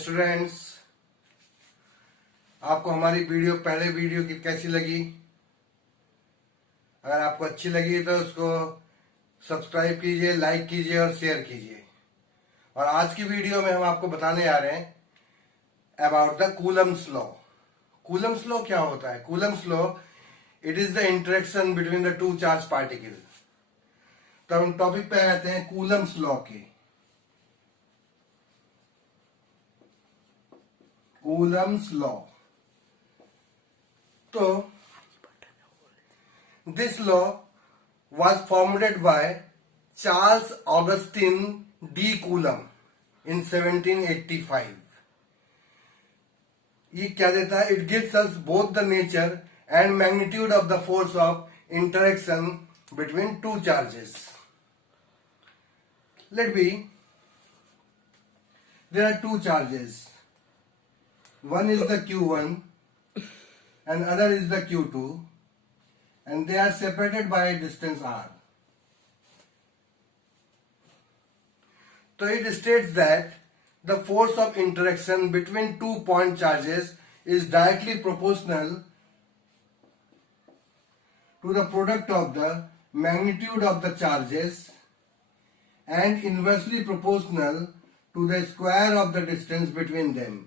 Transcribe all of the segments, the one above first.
Students, आपको हमारी पहले वीडियो की कैसी लगी? अगर आपको अच्छी लगी तो उसको सब्सक्राइब कीजिए, लाइक कीजिए और शेयर कीजिए। और आज की वीडियो में हम आपको बताने जा रहे हैं about the Coulomb's law. Coulomb's law क्या होता है? Coulomb's law, it is the interaction between the to charge particle. तो हम टॉपिक पे आते हैं कूलम्स लॉ के। कूलम्स लॉ, तो this law was formulated by Charles Augustine de Coulomb in 1785. ये क्या देता है? It gives us both the nature and magnitude of the force of interaction between two charges. Let be, there are two charges. One is the Q1 and other is the Q2, and they are separated by a distance r. So it states that the force of interaction between two point charges is directly proportional to the product of the magnitude of the charges and inversely proportional to the square of the distance between them.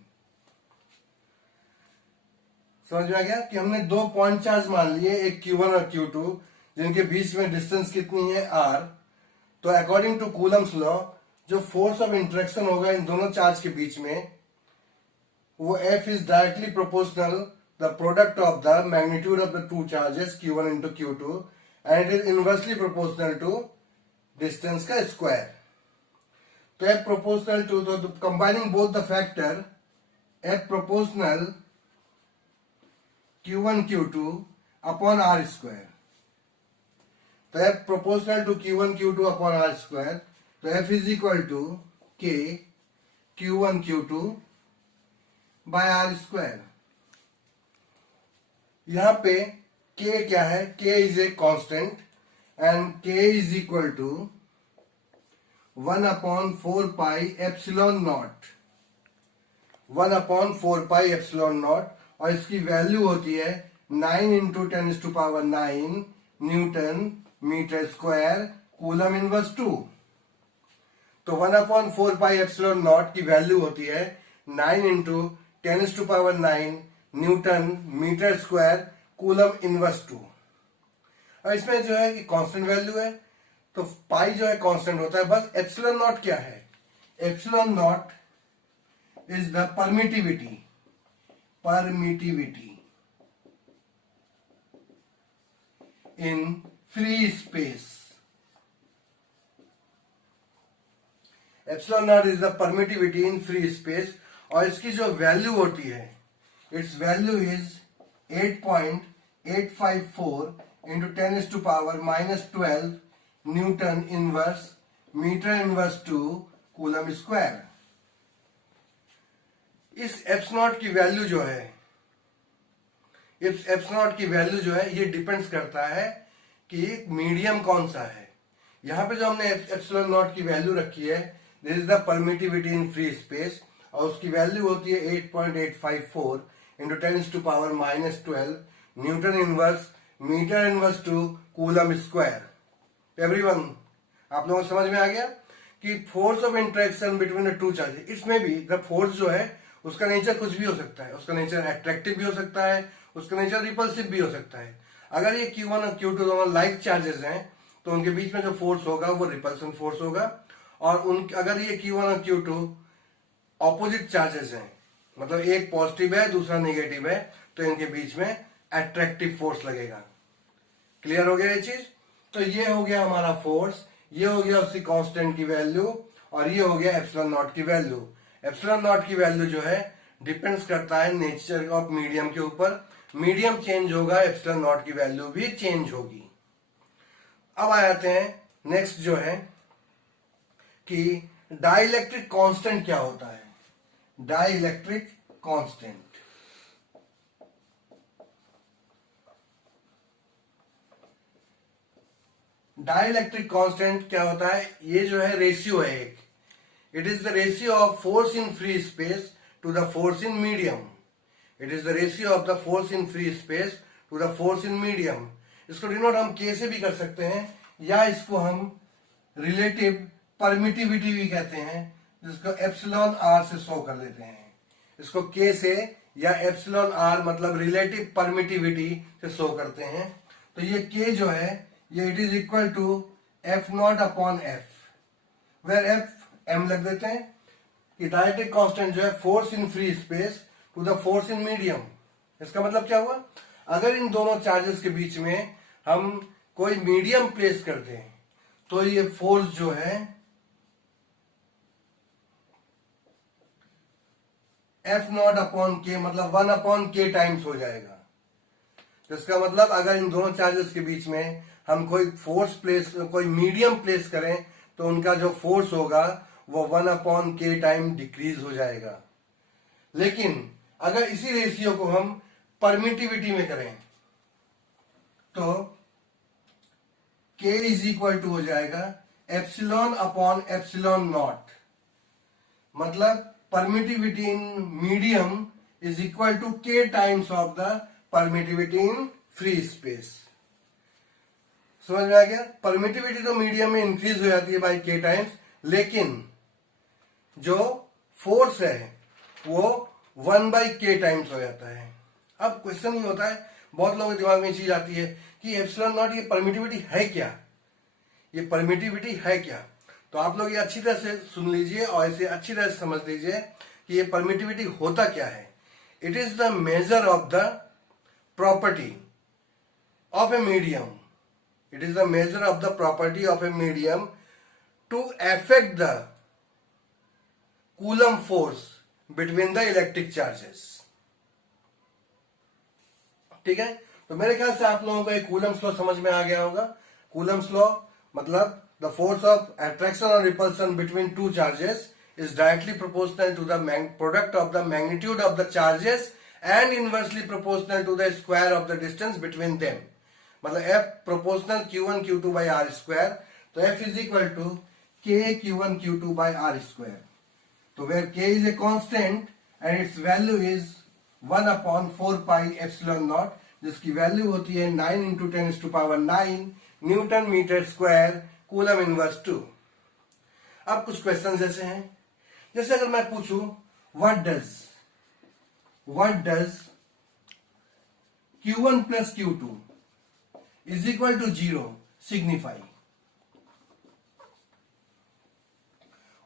समझ में आ गया कि हमने दो point charge मान लिए, एक Q1 और Q2, जिनके बीच में डिस्टेंस कितनी है? R। तो अकॉर्डिंग टू कूलम्स लॉ, जो फोर्स ऑफ इंटरेक्शन होगा इन दोनों चार्ज के बीच में, वो F is directly proportional the product of the magnitude of the two charges Q1 into Q2 and it is inversely proportional to distance का square. तो F प्रोपोर्शनल टू, तो combining both the factor F proportional Q1 Q2 upon R square. तो F proportional to Q1 Q2 upon R square, तो F is equal to K Q1 Q2 by R square. यहां पे K क्या है? K is a constant and K is equal to 1 upon 4 pi epsilon naught, 1 upon 4 pi epsilon naught, और इसकी वैल्यू होती है 9 into 10⁹ newton metre square coulomb inverse 2। तो 1 अपॉन 4 पाई एप्सिलॉन नॉट की वैल्यू होती है 9 into 10⁹ newton metre square coulomb inverse 2। और इसमें जो है कि कांस्टेंट वैल्यू है, तो पाई जो है कांस्टेंट होता है। बस एप्सिलॉन नॉट क्या है? Epsilon not is the permittivity in free space. Epsilon naught is the permittivity in free space, और इसकी जो वैल्यू होती है, its value is 8.854 into 10⁻⁻12 newton inverse metre inverse 2 coulomb square. इस एप्सिलॉन की वैल्यू जो है, इस एप्सिलॉन की वैल्यू जो है, ये डिपेंड्स करता है कि मीडियम कौन सा है। यहां पे जो हमने एप्सिलॉन नॉट की वैल्यू रखी है, this is the permittivity in free space, और उसकी वैल्यू होती है 8.854 into 10⁻⁻12 newton inverse metre inverse 2 coulomb square. Everyone, आप लोगों को समझ में आ गया कि force of interaction between the two charges, इसमें भी द फोर्स जो है उसका नेचर कुछ भी हो सकता है। उसका नेचर अट्रैक्टिव भी हो सकता है, उसका नेचर रिपल्सिव भी हो सकता है। अगर ये Q1 और Q2 दोनों लाइक चार्जेस हैं, तो उनके बीच में जो फोर्स होगा वो रिपल्सन फोर्स होगा। और अगर ये Q1 और Q2 ऑपोजिट चार्जेस हैं, मतलब एक पॉजिटिव है दूसरा नेगेटिव है, तो इनके बीच में अट्रैक्टिव फोर्स लगेगा। क्लियर हो गया ये चीज? तो ये हो गया हमारा फोर्स, ये हो गया उसकी कांस्टेंट की वैल्यू, और ये हो गया एप्सिलॉन नॉट की वैल्यू। एप्सिलॉन नॉट की वैल्यू जो है डिपेंड्स करता है नेचर ऑफ मीडियम के ऊपर। मीडियम चेंज होगा, एप्सिलॉन नॉट की वैल्यू भी चेंज होगी। अब आ जाते हैं नेक्स्ट जो है कि डाइलेक्ट्रिक कांस्टेंट क्या होता है। डाइलेक्ट्रिक कांस्टेंट, डाइलेक्ट्रिक कांस्टेंट क्या होता है? ये जो है रेशियो है एक, it is the ratio of force in free space to the force in medium. It is the ratio of the force in free space to the force in medium. इसको denote हम K से भी कर सकते हैं, या इसको हम रिलेटिव परमिटिविटी भी कहते हैं, जिसको एप्सिलॉन आर से शो कर देते हैं. इसको K से या एप्सिलॉन आर मतलब रिलेटिव परमिटिविटी से शो करते हैं. तो ये K जो है ये it is equal to F naught upon F, where F M लग देते हैं कि डायरेक्ट्रिक कांस्टेंट जो है force in free space to the force in medium. इसका मतलब क्या हुआ, अगर इन दोनों चार्जेस के बीच में हम कोई मीडियम प्लेस करते हैं तो ये फोर्स जो है एफ नॉट अपॉन के मतलब 1 अपॉन के टाइम्स हो जाएगा. तो इसका मतलब अगर इन दोनों चार्जेस के बीच में हम कोई फोर्स प्लेस कोई मीडियम प्लेस करें तो उनका जो फोर्स होगा वो 1 अपॉन के टाइम डिक्रीज हो जाएगा. लेकिन अगर इसी रेशियो को हम परमिटिविटी में करें तो K इज इक्वल टू हो जाएगा एप्सिलॉन अपॉन एप्सिलॉन नॉट. मतलब permittivity in medium is equal to K times of the permittivity in free space. समझ में आ गया. परमिटिविटी तो मीडियम में इंक्रीज हो जाती है बाय K टाइम्स, लेकिन जो फोर्स है वो 1/K टाइम्स हो जाता है. अब क्वेश्चन ही होता है, बहुत लोगों के दिमाग में ये चीज आती है कि एप्सिलॉन नॉट ये परमिटिविटी है क्या, ये परमिटिविटी है क्या. तो आप लोग ये अच्छी तरह से सुन लीजिए और इसे अच्छी तरह से समझ लीजिए कि ये परमिटिविटी होता क्या है. It is the measure of the property of a medium. It is the measure of the property of a medium to affect the Coulomb force between the electric charges. ठीक है. तो मेरे ख्याल से आप लोगों को एक कूलम्स लॉ समझ में आ गया होगा. कूलम्स लॉ मतलब द फोर्स ऑफ अट्रैक्शन और repulsion between two charges is directly proportional to the product of the magnitude of the charges and inversely proportional to the square of the distance between them. मतलब F proportional Q1 Q2 by R square. तो F is equal to K Q1 Q2 by R square. तो where K is a constant and its value is 1 upon 4 pi epsilon naught, जिसकी वैल्यू होती है 9 into 10 to power 9 newton metre square coulomb inverse 2. अब कुछ question ऐसे हैं, जैसे अगर मैं पूछूं what does Q1 plus Q2 is equal to 0 signify.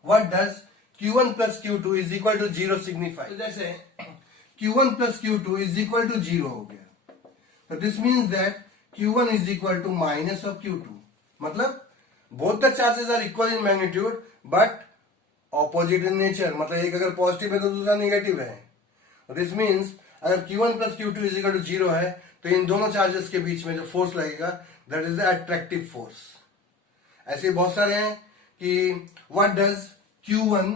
What does Q1 plus Q2 is equal to 0 signify? तो जैसे Q1 plus Q2 is equal to 0 हो गया, तो this means that Q1 is equal to minus of Q2. मतलब both the charges are equal in magnitude but opposite in nature. मतलब एक अगर positive है तो दूसरा नेगेटिव है. दिस मीन्स अगर Q1 plus Q2 is equal to 0 है तो इन दोनों चार्जेस के बीच में जो फोर्स लगेगा that is the attractive force. ऐसे बहुत सारे हैं कि what does Q1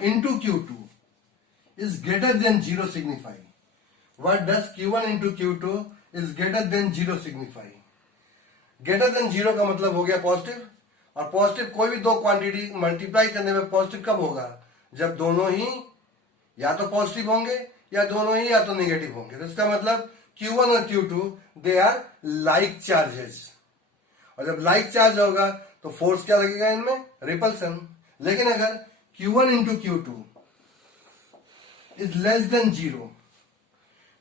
into Q2 is greater than 0 signify. What does Q1 into Q2 is greater than 0 signify. Greater than 0 का मतलब हो गया पॉजिटिव, और पॉजिटिव कोई भी दो क्वांटिटी मल्टीप्लाई करने में पॉजिटिव कब होगा, जब दोनों ही या तो पॉजिटिव होंगे या दोनों ही या तो नेगेटिव होंगे. तो इसका मतलब Q1 और Q2 they are like charges, और जब लाइक चार्ज होगा तो फोर्स क्या लगेगा इनमें, रिपल्सन. लेकिन अगर Q1 into Q2 is less than 0,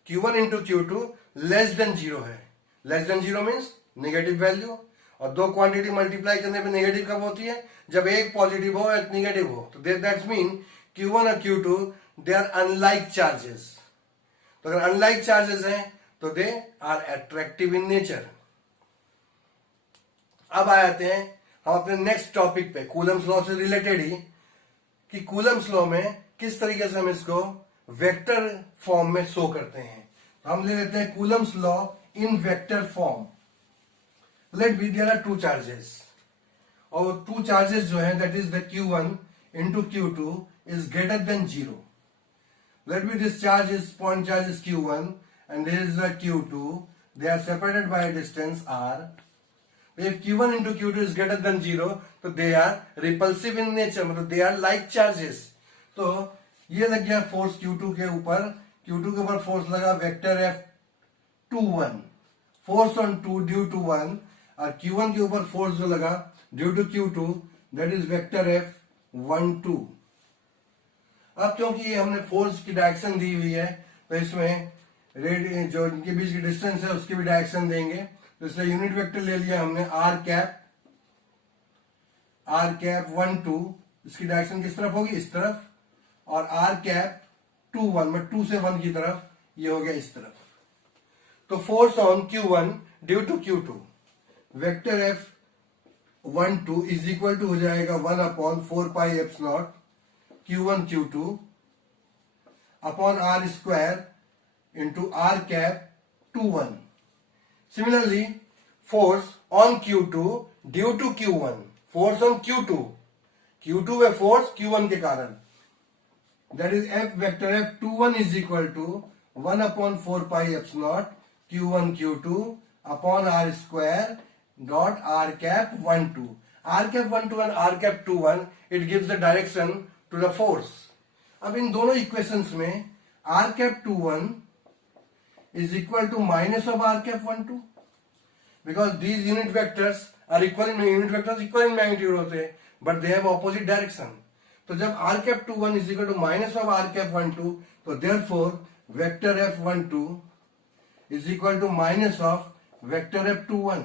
Q1 into Q2 less than 0 है. Less than 0 means negative value, और दो क्वांटिटी मल्टीप्लाई करने पे नेगेटिव कब होती है, जब एक पॉजिटिव हो एक नेगेटिव हो. तो दैट्स मीन Q1 और Q2 they are unlike charges. तो अगर अनलाइक चार्जेस हैं तो they are attractive in nature. अब आ जाते हैं हम अपने नेक्स्ट टॉपिक पे, कूलम्स लॉ से रिलेटेड ही, कि कूलम्स लॉ में किस तरीके से हम इसको वेक्टर फॉर्म में शो करते हैं. तो हम ले लेते हैं Coulomb's law in vector form. Let be there are two charges, और टू चार्जेस जो है that is the Q1 into Q2 is greater than 0. Let me this charge is point charge is Q1 and this is the Q2. They are separated by a distance R. If Q1 into Q2 is greater than 0, तो they are repulsive in nature, मतलब they are like charges. तो ये लग गया force Q2 के ऊपर, Q2 के ऊपर फोर्स लगा vector F21, force on 2 due to 1, और Q1 के ऊपर फोर्स जो लगा due to Q2, that is vector F12। अब क्योंकि ये हमने फोर्स की डायरेक्शन दी हुई है, तो इसमें रेड जो इनके बीच की डिस्टेंस है उसकी भी डायरेक्शन देंगे, तो इसलिए यूनिट वेक्टर ले लिया हमने r कैप 12, इसकी डायरेक्शन किस तरफ होगी, इस तरफ, और r कैप 21 में 2 से 1 की तरफ, ये हो गया इस तरफ। तो force on Q1 due to Q2 vector F12 is equal to हो जाएगा 1/4πε0 Q1 Q2 upon r square into r cap 21। Similarly force on Q2 due to Q1, force on Q2 में फोर्स Q1 के कारण, that is F vector F21 is equal to 1/4πε0 Q1 Q2 upon r square dot r cap 12। r cap 12 and r cap 21 it gives the direction to the force. अब इन दोनों equations में r cap 21 is equal to minus of r cap 12, because these unit vectors are equal in magnitude होते हैं, but they have opposite direction। तो जब r cap 21 is equal to minus of r cap 12, तो therefore vector F12 is equal to minus of vector F21।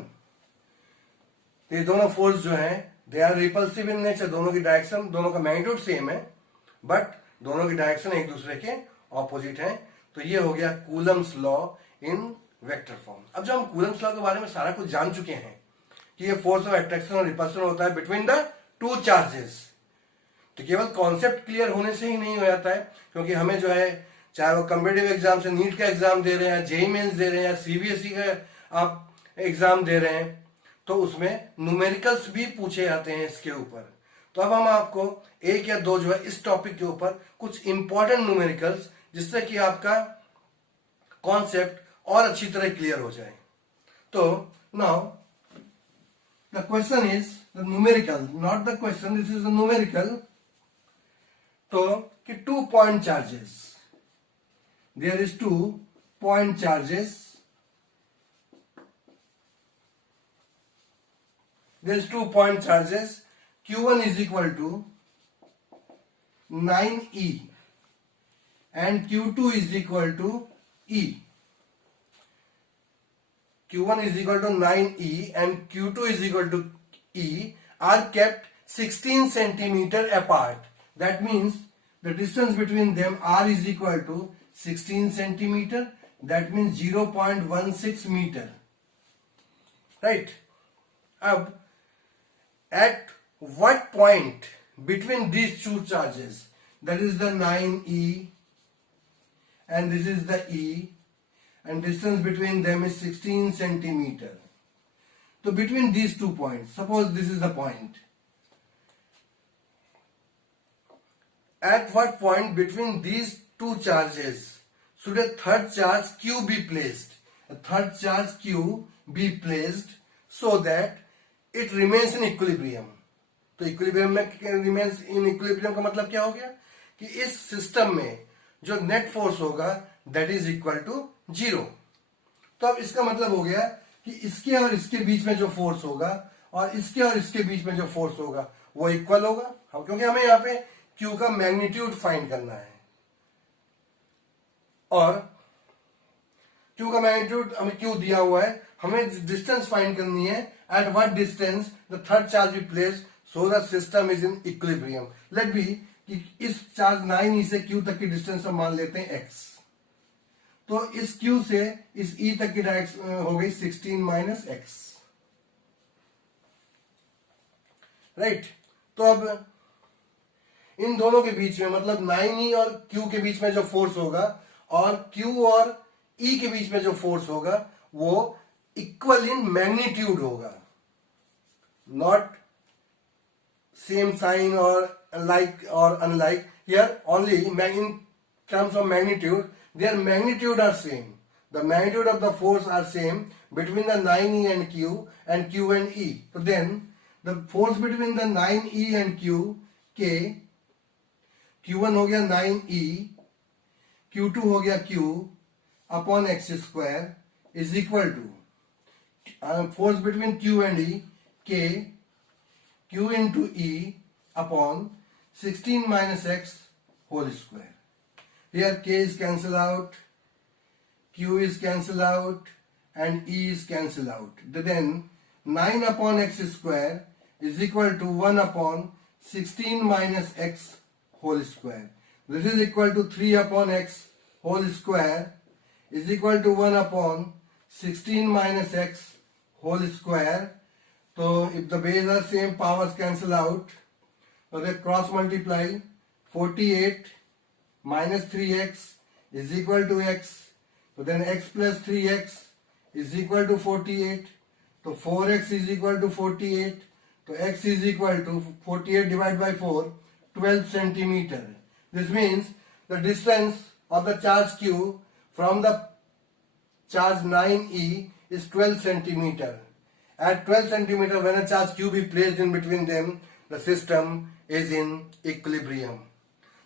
तो ये दोनों force जो हैं they are repulsive in nature, दोनों की डायरेक्शन, दोनों का मैग्नीट्यूड सेम है, बट दोनों की डायरेक्शन एक दूसरे के ऑपोजिट है। तो ये हो गया Coulomb's law in vector form. अब जब हम कूलम्स लॉ के बारे में सारा कुछ जान चुके हैं कि ये फोर्स ऑफ अट्रैक्शन और रिपल्शन होता है बिटवीन द टू चार्जेस, तो केवल कॉन्सेप्ट क्लियर होने से ही नहीं हो जाता है, क्योंकि हमें जो है चाहे वो कॉम्पिटिटिव एग्जाम से नीट का एग्जाम दे रहे हैं, जेईई मेंस दे रहे हैं, या सीबीएसई का आप एग्जाम दे रहे हैं, तो उसमें न्यूमेरिकल्स भी पूछे जाते हैं इसके ऊपर। तो अब हम आपको एक या दो जो है इस टॉपिक के ऊपर कुछ इंपॉर्टेंट न्यूमेरिकल्स, जिससे कि आपका कॉन्सेप्ट और अच्छी तरह क्लियर हो जाए। तो now the question is the numerical, not the question, this is the numerical. तो कि 2 point charges, there is 2 point charges, there is 2 point charges, Q1 is equal to 9e and Q2 is equal to e. Q1 is equal to 9e and Q2 is equal to e are kept 16 centimeter apart. That means the distance between them r is equal to 16 centimeter. That means 0.16 meter. Right? अब at what point between these two charges, that is the 9e and this is the e, and distance between them is 16 centimeter. So between these 2 points, suppose this is the point, at what point between these 2 charges should a third charge q be placed? A third charge q be placed so that it remains in equilibrium. तो equilibrium में remains in equilibrium का मतलब क्या हो गया कि इस system में जो नेट फोर्स होगा दैट इज इक्वल टू 0। तो अब इसका मतलब हो गया कि इसके और इसके बीच में जो फोर्स होगा और इसके और इसके बीच में जो फोर्स होगा वो इक्वल होगा, क्योंकि हमें यहाँ पे Q का मैग्नीट्यूड फाइंड करना है, और Q का मैग्नीट्यूड हमें Q दिया हुआ है, हमें डिस्टेंस फाइंड करनी है, at what distance the third charge be placed so the system is in equilibrium. Let be कि इस चार्ज 9e से Q तक की डिस्टेंस हम मान लेते हैं x, तो इस Q से इस E तक की डायरेक्शन हो गई 16 माइनस x। राइट? तो अब इन दोनों के बीच में, मतलब 9e और Q के बीच में जो फोर्स होगा और Q और E के बीच में जो फोर्स होगा वो इक्वल इन मैग्नीट्यूड होगा, नॉट सेम साइन और लाइक और unlike, here only in terms of magnitude, their magnitude are same, the magnitude of the force are same between the 9e and Q and E. So then the force between the 9e and Q, K, Q1 हो गया 9E, Q2 हो गया Q upon X square is equal to force between Q and E K Q into E upon 16 minus x whole square. Here K is cancelled out, Q is cancelled out, and E is cancelled out. Then 9 upon x square is equal to 1 upon 16 minus x whole square. This is equal to 3 upon x whole square is equal to 1 upon 16 minus x whole square. So if the base are same, powers cancel out. So they cross multiply. 48 minus 3x is equal to x. So then x plus 3x is equal to 48. So 4x is equal to 48. So x is equal to 48 divided by 4, 12 centimeter. This means the distance of the charge Q from the charge 9E is 12 centimeter. At 12 centimeter, when a charge Q be placed in between them, the system is in equilibrium.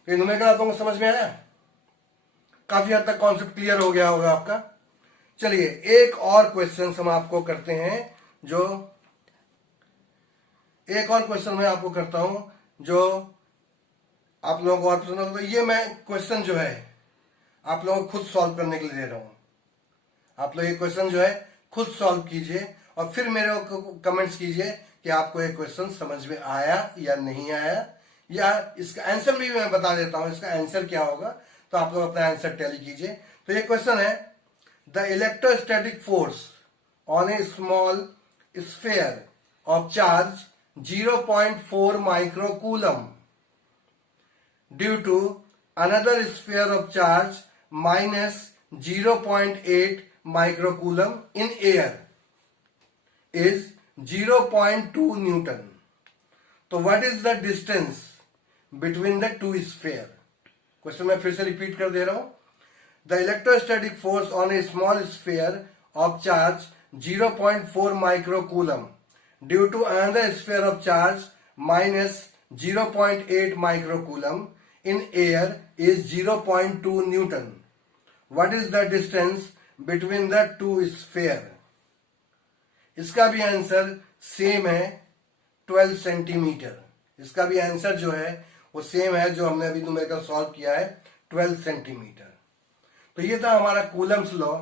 तो ये numerical आप लोगों को समझ में आया? काफी हद तक कॉन्सेप्ट क्लियर हो गया होगा आपका। चलिए एक और क्वेश्चन हम आपको करते हैं, जो एक और क्वेश्चन मैं आपको करता हूं जो आप लोगों को और पसंद होगा। तो ये मैं क्वेश्चन जो है आप लोगों को खुद सॉल्व करने के लिए दे रहा हूं। आप लोग ये क्वेश्चन जो है खुद सॉल्व कीजिए और फिर मेरे को कमेंट्स कीजिए कि आपको ये क्वेश्चन समझ में आया या नहीं आया, या इसका आंसर भी मैं बता देता हूं इसका आंसर क्या होगा, तो आप लोग अपना आंसर टैली कीजिए। तो ये क्वेश्चन है, the electrostatic force on A small sphere of charge 0.4 microcoulomb due to another sphere of charge minus 0.8 microcoulomb in air is 0.2 Newton. तो what is the distance between the two sphere? Question मैं फिर से repeat कर दे रहा हूं। The electrostatic force on a small sphere of charge 0.4 microcoulomb due to another sphere of charge minus 0.8 microcoulomb in air is 0.2 Newton. What is the distance between the two sphere? इसका भी answer same है 12 centimetre. इसका भी answer जो है वो same है जो हमने अभी न्यूमेरिकल सॉल्व किया है, 12 सेंटीमीटर। तो ये था हमारा कूलम्स लॉ,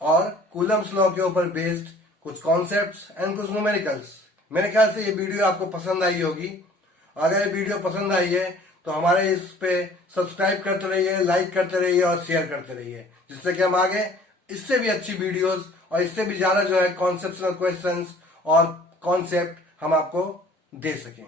और कूलम्स लॉ के ऊपर बेस्ड कुछ कॉन्सेप्ट्स एंड कुछ न्यूमेरिकल्स। मेरे ख्याल से ये वीडियो आपको पसंद आई होगी। अगर ये वीडियो पसंद आई है तो हमारे इस पे सब्सक्राइब करते रहिए, लाइक करते रहिए और शेयर करते रहिए, जिससे कि हम आगे इससे भी अच्छी वीडियोस और इससे भी ज्यादा जो है कॉन्सेप्शनल क्वेश्चंस और कॉन्सेप्ट हम आपको दे सकें।